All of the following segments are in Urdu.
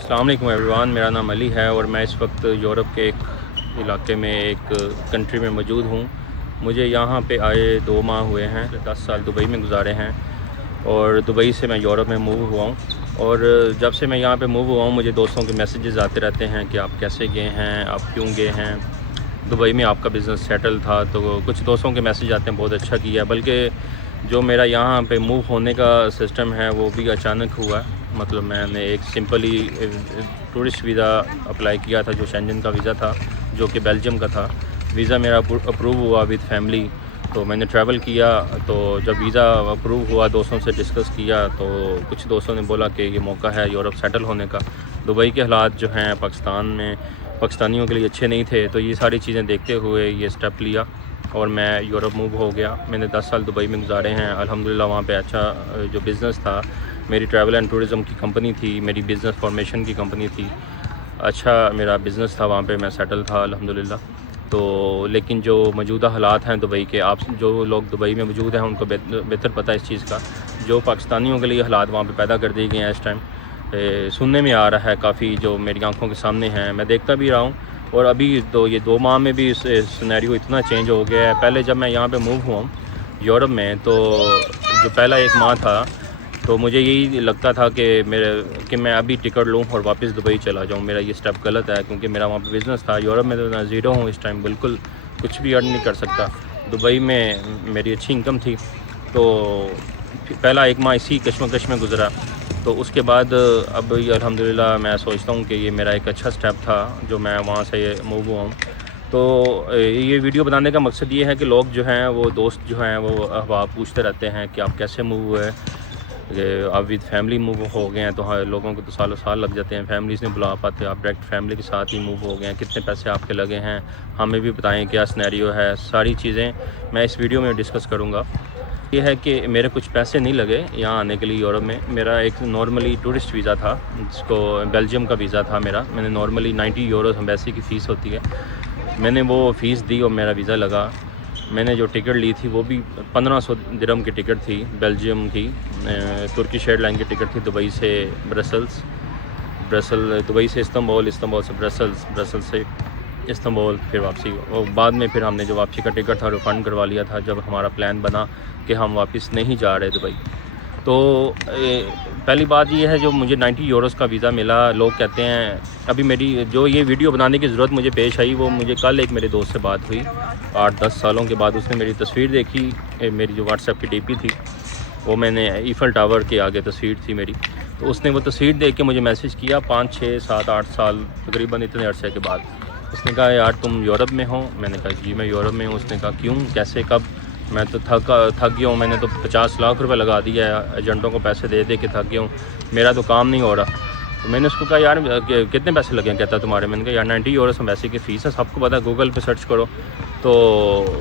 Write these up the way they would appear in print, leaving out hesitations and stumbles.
السلام علیکم ایوریوان، میرا نام علی ہے اور میں اس وقت یورپ کے ایک علاقے میں ایک کنٹری میں موجود ہوں۔ مجھے یہاں پہ آئے 2 ماہ ہوئے ہیں، 10 سال دبئی میں گزارے ہیں اور دبئی سے میں یورپ میں موو ہوا ہوں۔ اور جب سے میں یہاں پہ موو ہوا ہوں مجھے دوستوں کے میسیجز آتے رہتے ہیں کہ آپ کیسے گئے ہیں، آپ کیوں گئے ہیں، دبئی میں آپ کا بزنس سیٹل تھا۔ تو کچھ دوستوں کے میسیج آتے ہیں بہت اچھا کیا، بلکہ جو میرا یہاں پہ موو ہونے کا سسٹم ہے وہ بھی اچانک ہوا۔ مطلب میں نے ایک سمپلی ٹورسٹ ویزا اپلائی کیا تھا جو شینجن کا ویزا تھا، جو کہ بیلجیم کا تھا۔ ویزا میرا اپروو ہوا وتھ فیملی، تو میں نے ٹریول کیا۔ تو جب ویزا اپروو ہوا دوستوں سے ڈسکس کیا تو کچھ دوستوں نے بولا کہ یہ موقع ہے یورپ سیٹل ہونے کا۔ دبئی کے حالات جو ہیں پاکستان میں پاکستانیوں کے لیے اچھے نہیں تھے، تو یہ ساری چیزیں دیکھتے ہوئے یہ سٹیپ لیا اور میں یورپ موو ہو گیا۔ میں نے 10 سال دبئی میں گزارے ہیں، الحمدللہ وہاں پہ اچھا جو بزنس تھا، میری ٹریول اینڈ ٹورزم کی کمپنی تھی، میری بزنس فارمیشن کی کمپنی تھی، اچھا میرا بزنس تھا، وہاں پہ میں سیٹل تھا الحمدللہ۔ تو لیکن جو موجودہ حالات ہیں دبئی کے، آپ جو لوگ دبئی میں موجود ہیں ان کو بہتر پتہ ہے اس چیز کا، جو پاکستانیوں کے لیے حالات وہاں پہ پیدا کر دیے گئے ہیں اس ٹائم، سننے میں آ رہا ہے کافی، جو میری آنکھوں کے سامنے ہیں، میں دیکھتا بھی رہا ہوں۔ اور ابھی یہ 2 ماہ میں بھی سینیریو اتنا چینج ہو گیا ہے۔ پہلے جب میں یہاں پہ موو ہوا ہوں یورپ میں، تو جو پہلا 1 ماہ تھا تو مجھے یہی لگتا تھا کہ میں ابھی ٹکٹ لوں اور واپس دبئی چلا جاؤں۔ میرا یہ سٹیپ غلط ہے کیونکہ میرا وہاں پہ بزنس تھا۔ یورپ میں تو میں زیرو ہوں اس ٹائم، بالکل کچھ بھی ارن نہیں کر سکتا۔ دبئی میں میری اچھی انکم تھی، تو پہلا 1 ماہ اسی کشمکش میں گزرا۔ تو اس کے بعد اب الحمدللہ میں سوچتا ہوں کہ یہ میرا ایک اچھا سٹیپ تھا جو میں وہاں سے موو ہوا ہوں۔ تو یہ ویڈیو بنانے کا مقصد یہ ہے کہ لوگ جو ہیں وہ دوست جو ہیں وہ احباب پوچھتے رہتے ہیں کہ آپ کیسے موو ہوئے، کہ آپ ود فیملی موو ہو گئے ہیں۔ تو لوگوں کو تو سالوں سال لگ جاتے ہیں، فیملیز نہیں بلا پاتے، آپ ڈائریکٹ فیملی کے ساتھ ہی موو ہو گئے ہیں، کتنے پیسے آپ کے لگے ہیں، ہمیں بھی بتائیں کیا سینیریو ہے۔ ساری چیزیں میں اس ویڈیو میں ڈسکس کروں گا۔ یہ ہے کہ میرے کچھ پیسے نہیں لگے یہاں آنے کے لیے یورپ میں۔ میرا ایک نارملی ٹورسٹ ویزا تھا جس کو بیلجیم کا ویزا تھا میرا۔ میں نے نارملی 90 یورو ایمبیسی کی فیس ہوتی ہے، میں نے وہ فیس دی اور میرا ویزا لگا۔ میں نے جو ٹکٹ لی تھی وہ بھی 1500 درہم کی ٹکٹ تھی، بیلجیم کی، ترکش ایئر لائن کی ٹکٹ تھی، دبئی سے دبئی سے استنبول، استنبول سے برسل سے استنبول، پھر واپسی۔ اور بعد میں پھر ہم نے جو واپسی کا ٹکٹ تھا ریفنڈ کروا لیا تھا جب ہمارا پلان بنا کہ ہم واپس نہیں جا رہے دبئی۔ تو پہلی بات یہ ہے جو مجھے 90 یوروز کا ویزا ملا، لوگ کہتے ہیں ابھی میری جو یہ ویڈیو بنانے کی ضرورت مجھے پیش آئی وہ مجھے کل ایک میرے دوست سے بات ہوئی 8-10 سالوں کے بعد۔ اس نے میری تصویر دیکھی، میری جو واٹس ایپ کی ڈی پی تھی وہ میں نے ایفل ٹاور کے آگے تصویر تھی میری، تو اس نے وہ تصویر دیکھ کے مجھے میسیج کیا 5, 6, 7, 8 سال تقریباً اتنے عرصے کے بعد۔ اس نے کہا یار تم یورپ میں ہو؟ میں نے کہا جی میں یورپ میں ہوں۔ اس نے کہا کیوں، کیسے، کب؟ میں تو تھک گیا ہوں، میں نے تو 50 لاکھ روپے لگا دیا ہے، ایجنٹوں کو پیسے دے دے کے تھک گیا ہوں، میرا تو کام نہیں ہو رہا۔ تو میں نے اس کو کہا یار کتنے پیسے لگے ہیں؟ کہتا تمہارے؟ میں نے کہا یار 90 یورو ایمبیسی کی فیس ہے، سب کو پتہ ہے، گوگل پہ سرچ کرو۔ تو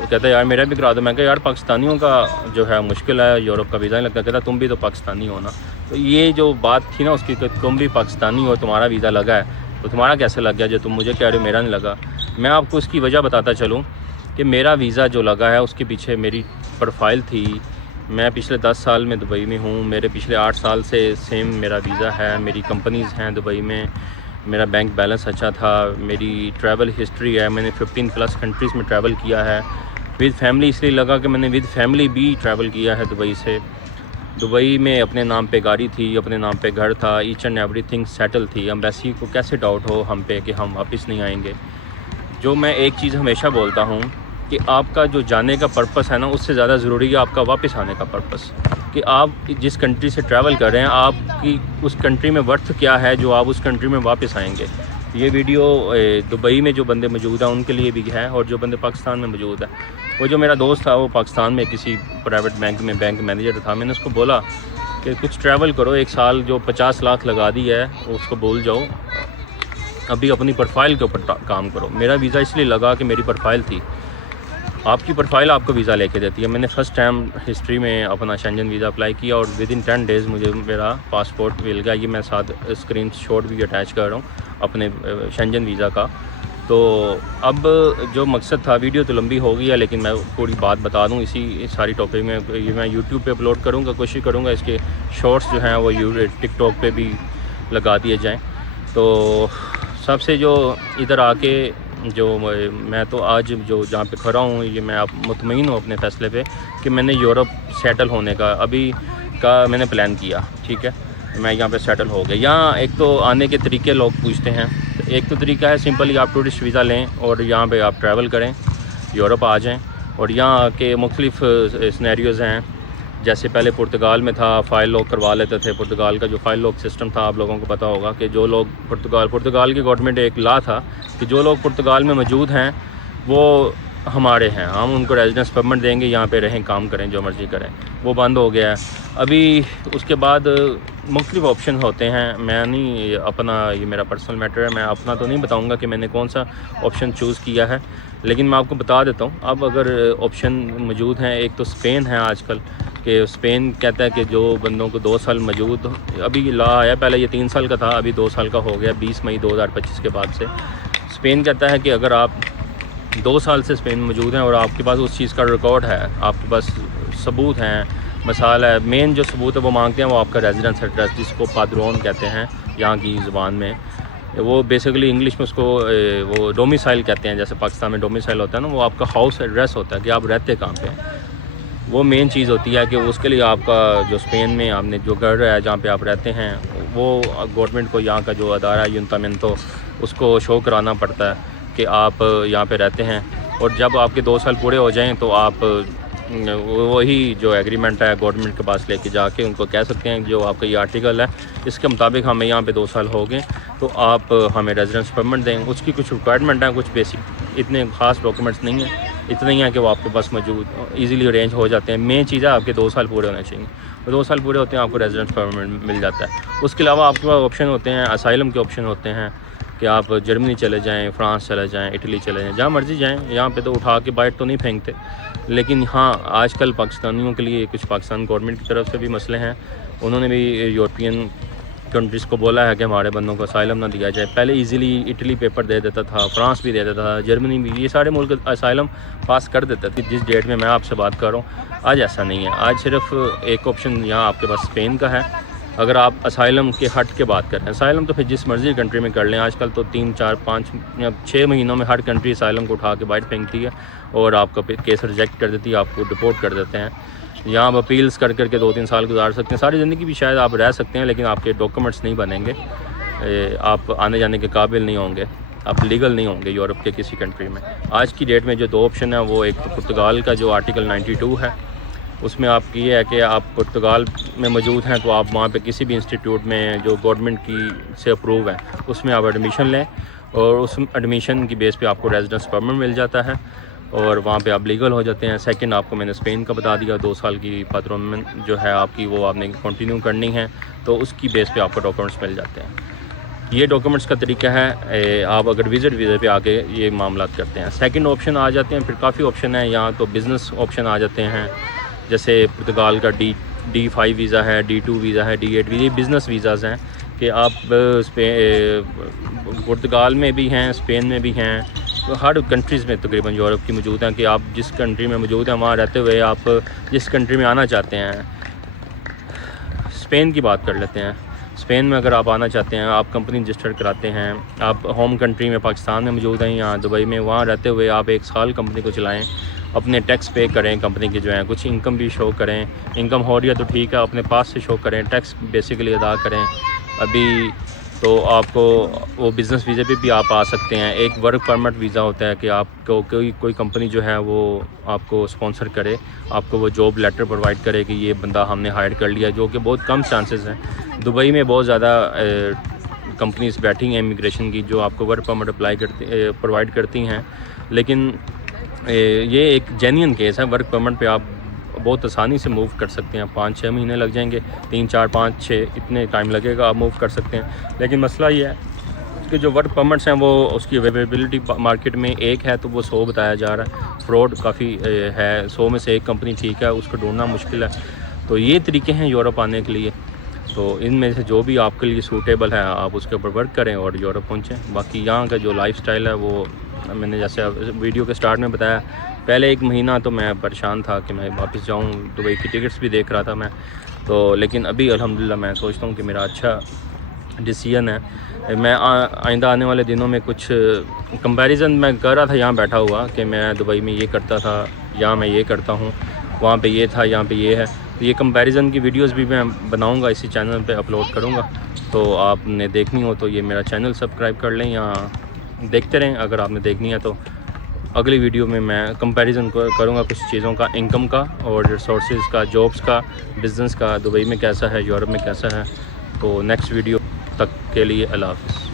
کہتا ہے یار میرا بھی کرا دو۔ میں کہا یار پاکستانیوں کا جو ہے مشکل ہے، یورپ کا ویزا نہیں لگتا۔ کہتا تم بھی تو پاکستانی ہو نا۔ تو یہ جو بات تھی نا اس کی کہ تم بھی پاکستانی ہو، تمہارا ویزا لگا ہے، تو تمہارا کیسے لگ گیا جو تم مجھے کہہ رہے ہو میرا نہیں لگا؟ میں آپ کو اس کی وجہ بتاتا چلوں کہ میرا ویزا جو لگا ہے اس کے پیچھے میری پروفائل تھی۔ میں پچھلے 10 سال میں دبئی میں ہوں، میرے پچھلے 8 سال سے سیم میرا ویزا ہے، میری کمپنیز ہیں دبئی میں، میرا بینک بیلنس اچھا تھا، میری ٹریول ہسٹری ہے، میں نے 15+ کنٹریز میں ٹریول کیا ہے ود فیملی۔ اس لیے لگا کہ میں نے ود فیملی بھی ٹریول کیا ہے دبئی سے۔ دبئی میں اپنے نام پہ گاڑی تھی، اپنے نام پہ گھر تھا، each and everything settle تھی۔ ایمبیسی کو کیسے ڈاؤٹ ہو ہم پہ کہ ہم واپس نہیں آئیں گے؟ جو میں ایک چیز ہمیشہ بولتا ہوں کہ آپ کا جو جانے کا پرپس ہے نا اس سے زیادہ ضروری ہے آپ کا واپس آنے کا پرپس، کہ آپ جس کنٹری سے ٹریول کر رہے ہیں آپ کی اس کنٹری میں ورتھ کیا ہے جو آپ اس کنٹری میں واپس آئیں گے۔ یہ ویڈیو دبئی میں جو بندے موجود ہیں ان کے لیے بھی ہے، اور جو بندے پاکستان میں موجود ہیں۔ وہ جو میرا دوست تھا وہ پاکستان میں کسی پرائیویٹ بینک میں بینک مینیجر تھا، میں نے اس کو بولا کہ کچھ ٹریول کرو، 1 سال جو 50 لاکھ لگا دی ہے اس کو بول جاؤ، ابھی اپنی پروفائل کے اوپر کام کرو۔ میرا ویزا اس لیے لگا کہ میری پروفائل تھی، آپ کی پروفائل آپ کو ویزا لے کے دیتی ہے۔ میں نے فرسٹ ٹائم ہسٹری میں اپنا شینجن ویزا اپلائی کیا اور ودن 10 ڈیز مجھے میرا پاسپورٹ مل گیا۔ یہ میں ساتھ اسکرین شاٹ بھی اٹیچ کر رہا ہوں اپنے شینجن ویزا کا۔ تو اب جو مقصد تھا، ویڈیو تو لمبی ہو گئی ہے لیکن میں پوری بات بتا دوں اسی ساری ٹاپک میں۔ یہ میں یوٹیوب پہ اپلوڈ کروں گا، کوشش کروں گا اس کے شارٹس جو ہیں وہ ٹک ٹاک پہ بھی لگا دیے جائیں۔ تو سب سے جو ادھر آ کے جو میں تو آج جو جہاں پہ کھڑا ہوں یہ میں آپ مطمئن ہوں اپنے فیصلے پہ کہ میں نے یورپ سیٹل ہونے کا ابھی کا میں نے پلان کیا. ٹھیک ہے, میں یہاں پہ سیٹل ہو گیا. یہاں ایک تو آنے کے طریقے لوگ پوچھتے ہیں. ایک تو طریقہ ہے سمپلی آپ ٹورسٹ ویزا لیں اور یہاں پہ آپ ٹریول کریں, یورپ آ جائیں. اور یہاں کے مختلف سینیریوز ہیں. جیسے پہلے پرتگال میں تھا, فائل لاک کروا لیتے تھے. پرتگال کا جو فائل لاک سسٹم تھا آپ لوگوں کو پتہ ہوگا کہ جو لوگ پرتگال کی گورنمنٹ ایک لا تھا کہ جو لوگ پرتگال میں موجود ہیں وہ ہمارے ہیں, ہم ان کو ریزیڈنس پرمٹ دیں گے, یہاں پہ رہیں, کام کریں, جو مرضی کریں. وہ بند ہو گیا ہے. ابھی اس کے بعد مختلف آپشن ہوتے ہیں. میں نہیں اپنا, یہ میرا پرسنل میٹر ہے, میں اپنا تو نہیں بتاؤں گا کہ میں نے کون سا آپشن چوز کیا ہے, لیکن میں آپ کو بتا دیتا ہوں. اب اگر آپشن موجود ہیں, ایک تو اسپین ہے آج کل, کہ اسپین کہتا ہے کہ جو بندوں کو 2 سال موجود, ابھی لا آیا, پہلے یہ 3 سال کا تھا, ابھی 2 سال کا ہو گیا 20 مئی 2025 کے بعد سے. اسپین کہتا ہے کہ اگر آپ 2 سال سے اسپین موجود ہیں اور آپ کے پاس اس چیز کا ریکارڈ ہے, آپ کے پاس ثبوت ہیں, مثال ہے, مین جو ثبوت ہے وہ مانگتے ہیں وہ آپ کا ریزیڈنس ایڈریس, جس کو پادرون کہتے ہیں یہاں کی زبان میں. وہ بیسیکلی انگلش میں اس کو وہ ڈومیسائل کہتے ہیں, جیسے پاکستان میں ڈومیسائل ہوتا ہے نا, وہ آپ کا ہاؤس ایڈریس ہوتا ہے کہ آپ رہتے کہاں پہ ہیں. وہ مین چیز ہوتی ہے کہ اس کے لیے آپ کا جو اسپین میں آپ نے جو گھر ہے جہاں پہ آپ رہتے ہیں, وہ گورنمنٹ کو یہاں کا جو ادارہ ہے یونتامنتو, اس کو شو کرانا پڑتا ہے کہ آپ یہاں پہ رہتے ہیں. اور جب آپ کے 2 سال پورے ہو جائیں تو آپ وہی جو ایگریمنٹ ہے گورنمنٹ کے پاس لے کے جا کے ان کو کہہ سکتے ہیں جو آپ کا یہ آرٹیکل ہے اس کے مطابق ہمیں یہاں پہ 2 سال ہو گئے تو آپ ہمیں ریزیڈنس پرمٹ دیں. اس کی کچھ ریکوائرمنٹ ہیں, کچھ بیسک, اتنے خاص ڈاکومنٹس نہیں ہیں, اتنے ہی ہیں کہ وہ آپ کے پاس موجود ایزیلی ارینج ہو جاتے ہیں. مین چیز ہے آپ کے 2 سال پورے ہونے چاہیے. 2 سال پورے ہوتے ہیں آپ کو ریزیڈنس پرمٹ مل جاتا ہے. اس کے علاوہ آپ کے پاس آپشن ہوتے ہیں, اسائلم کے آپشن ہوتے ہیں کہ آپ جرمنی چلے جائیں, فرانس چلے جائیں, اٹلی چلے جائیں, جہاں مرضی جائیں. یہاں پہ تو اٹھا کے بائٹ تو نہیں پھینکتے, لیکن ہاں آج کل پاکستانیوں کے لیے کچھ پاکستان گورنمنٹ کی طرف سے بھی مسئلے ہیں. انہوں نے بھی یورپین کنٹریز کو بولا ہے کہ ہمارے بندوں کو اسائلم نہ دیا جائے. پہلے ایزیلی اٹلی پیپر دے دیتا تھا, فرانس بھی دے دیتا تھا, جرمنی بھی, یہ سارے ملک اسائلم پاس کر دیتے تھے جس ڈیٹ میں آپ سے بات کر رہا ہوں. آج ایسا نہیں ہے. آج صرف ایک آپشن یہاں آپ کے پاس اسپین کا ہے. اگر آپ اسائلم کے ہٹ کے بات کریں, اسائلم تو پھر جس مرضی کنٹری میں کر لیں. آج کل تو 3 4 5 یا 6 مہینوں میں ہر کنٹری اسائلم کو اٹھا کے باہر پھینکتی ہے اور آپ کا کیس ریجیکٹ کر دیتی ہے, آپ کو ڈپورٹ کر دیتے ہیں. یہاں آپ اپیلس کر کے 2-3 سال گزار سکتے ہیں. ساری زندگی بھی شاید آپ رہ سکتے ہیں, لیکن آپ کے ڈاکومنٹس نہیں بنیں گے, آپ آنے جانے کے قابل نہیں ہوں گے, آپ لیگل نہیں ہوں گے یورپ کے کسی کنٹری میں. آج کی ڈیٹ میں جو 2 آپشن ہیں, وہ ایک تو پرتگال کا جو آرٹیکل 92 ہے, اس میں آپ کی یہ ہے کہ آپ پرتگال میں موجود ہیں تو آپ وہاں پہ کسی بھی انسٹیٹیوٹ میں جو گورنمنٹ کی سے اپروو ہے اس میں آپ ایڈمیشن لیں, اور اس ایڈمیشن کی بیس پہ آپ کو ریزیڈنس پرمٹ مل جاتا ہے اور وہاں پہ آپ لیگل ہو جاتے ہیں. سیکنڈ آپ کو میں نے اسپین کا بتا دیا, 2 سال کی پادرون جو ہے آپ کی وہ آپ نے کنٹینیو کرنی ہے, تو اس کی بیس پہ آپ کو ڈاکومنٹس مل جاتے ہیں. یہ ڈاکومنٹس کا طریقہ ہے. آپ اگر وزٹ ویزے پہ آ کے یہ معاملات کرتے ہیں. سیکنڈ آپشن آ جاتے ہیں, پھر کافی آپشن ہیں یہاں, تو بزنس آپشن آ جاتے ہیں. جیسے پرتگال کا D5 ویزا ہے, D2 ویزا ہے, D8 ویزا, یہ بزنس ویزاز ہیں کہ آپ پرتگال میں بھی ہیں, اسپین میں بھی ہیں, ہر کنٹریز میں تقریباً یورپ کی موجود ہیں کہ آپ جس کنٹری میں موجود ہیں وہاں رہتے ہوئے آپ جس کنٹری میں آنا چاہتے ہیں. اسپین کی بات کر لیتے ہیں. اسپین میں اگر آپ آنا چاہتے ہیں, آپ کمپنی رجسٹر کراتے ہیں, آپ ہوم کنٹری میں پاکستان میں موجود ہیں یا دبئی میں, وہاں رہتے ہوئے آپ 1 سال کمپنی کو چلائیں, اپنے ٹیکس پے کریں, کمپنی کے جو ہیں کچھ انکم بھی شو کریں. انکم ہو رہی ہے تو ٹھیک ہے, اپنے پاس سے شو کریں, ٹیکس بیسیکلی ادا کریں. ابھی تو آپ کو وہ بزنس ویزے پہ بھی آپ آ سکتے ہیں. ایک ورک پرمٹ ویزا ہوتا ہے کہ آپ کو کوئی کمپنی جو ہے وہ آپ کو اسپانسر کرے, آپ کو وہ جاب لیٹر پرووائڈ کرے کہ یہ بندہ ہم نے ہائر کر لیا, جو کہ بہت کم چانسز ہیں. دبئی میں بہت زیادہ کمپنیز بیٹھی ہیں امیگریشن کی جو آپ کو ورک پرمٹ پرووائڈ کرتی ہیں, لیکن یہ ایک جینین کیس ہے. ورک پرمٹ پہ آپ بہت آسانی سے موو کر سکتے ہیں. 5-6 مہینے لگ جائیں گے, 3 4 5 6 اتنے ٹائم لگے گا, آپ موو کر سکتے ہیں. لیکن مسئلہ یہ ہے کہ جو ورک پرمٹس ہیں وہ اس کی اویلیبلٹی مارکیٹ میں ایک ہے تو وہ 100 بتایا جا رہا ہے. فراڈ کافی ہے, 100 میں سے 1 کمپنی ٹھیک ہے, اس کو ڈھونڈنا مشکل ہے. تو یہ طریقے ہیں یورپ آنے کے لیے. تو ان میں سے جو بھی آپ کے لیے سوٹیبل ہے آپ اس کے اوپر ورک کریں اور یورپ پہنچیں. باقی یہاں کا جو لائف سٹائل ہے وہ میں نے جیسے ویڈیو کے سٹارٹ میں بتایا, پہلے 1 مہینہ تو میں پریشان تھا کہ میں واپس جاؤں, دبئی کی ٹکٹس بھی دیکھ رہا تھا میں تو, لیکن ابھی الحمدللہ میں سوچتا ہوں کہ میرا اچھا ڈیسیژن ہے. میں آئندہ آنے والے دنوں میں کچھ کمپیریزن میں کر رہا تھا یہاں بیٹھا ہوا کہ میں دبئی میں یہ کرتا تھا, یہاں میں یہ کرتا ہوں, وہاں پہ یہ تھا, یہاں پہ یہ ہے. تو یہ کمپیریزن کی ویڈیوز بھی میں بناؤں گا, اسی چینل پہ اپلوڈ کروں گا. تو آپ نے دیکھنی ہو تو یہ میرا چینل سبسکرائب کر لیں یا دیکھتے رہیں. اگر آپ نے دیکھنی ہے تو اگلی ویڈیو میں کمپیریزن کروں گا کچھ چیزوں کا, انکم کا اور ریسورسز کا, جابس کا, بزنس کا, دبئی میں کیسا ہے, یورپ میں کیسا ہے. تو نیکسٹ ویڈیو تک کے لیے اللہ حافظ.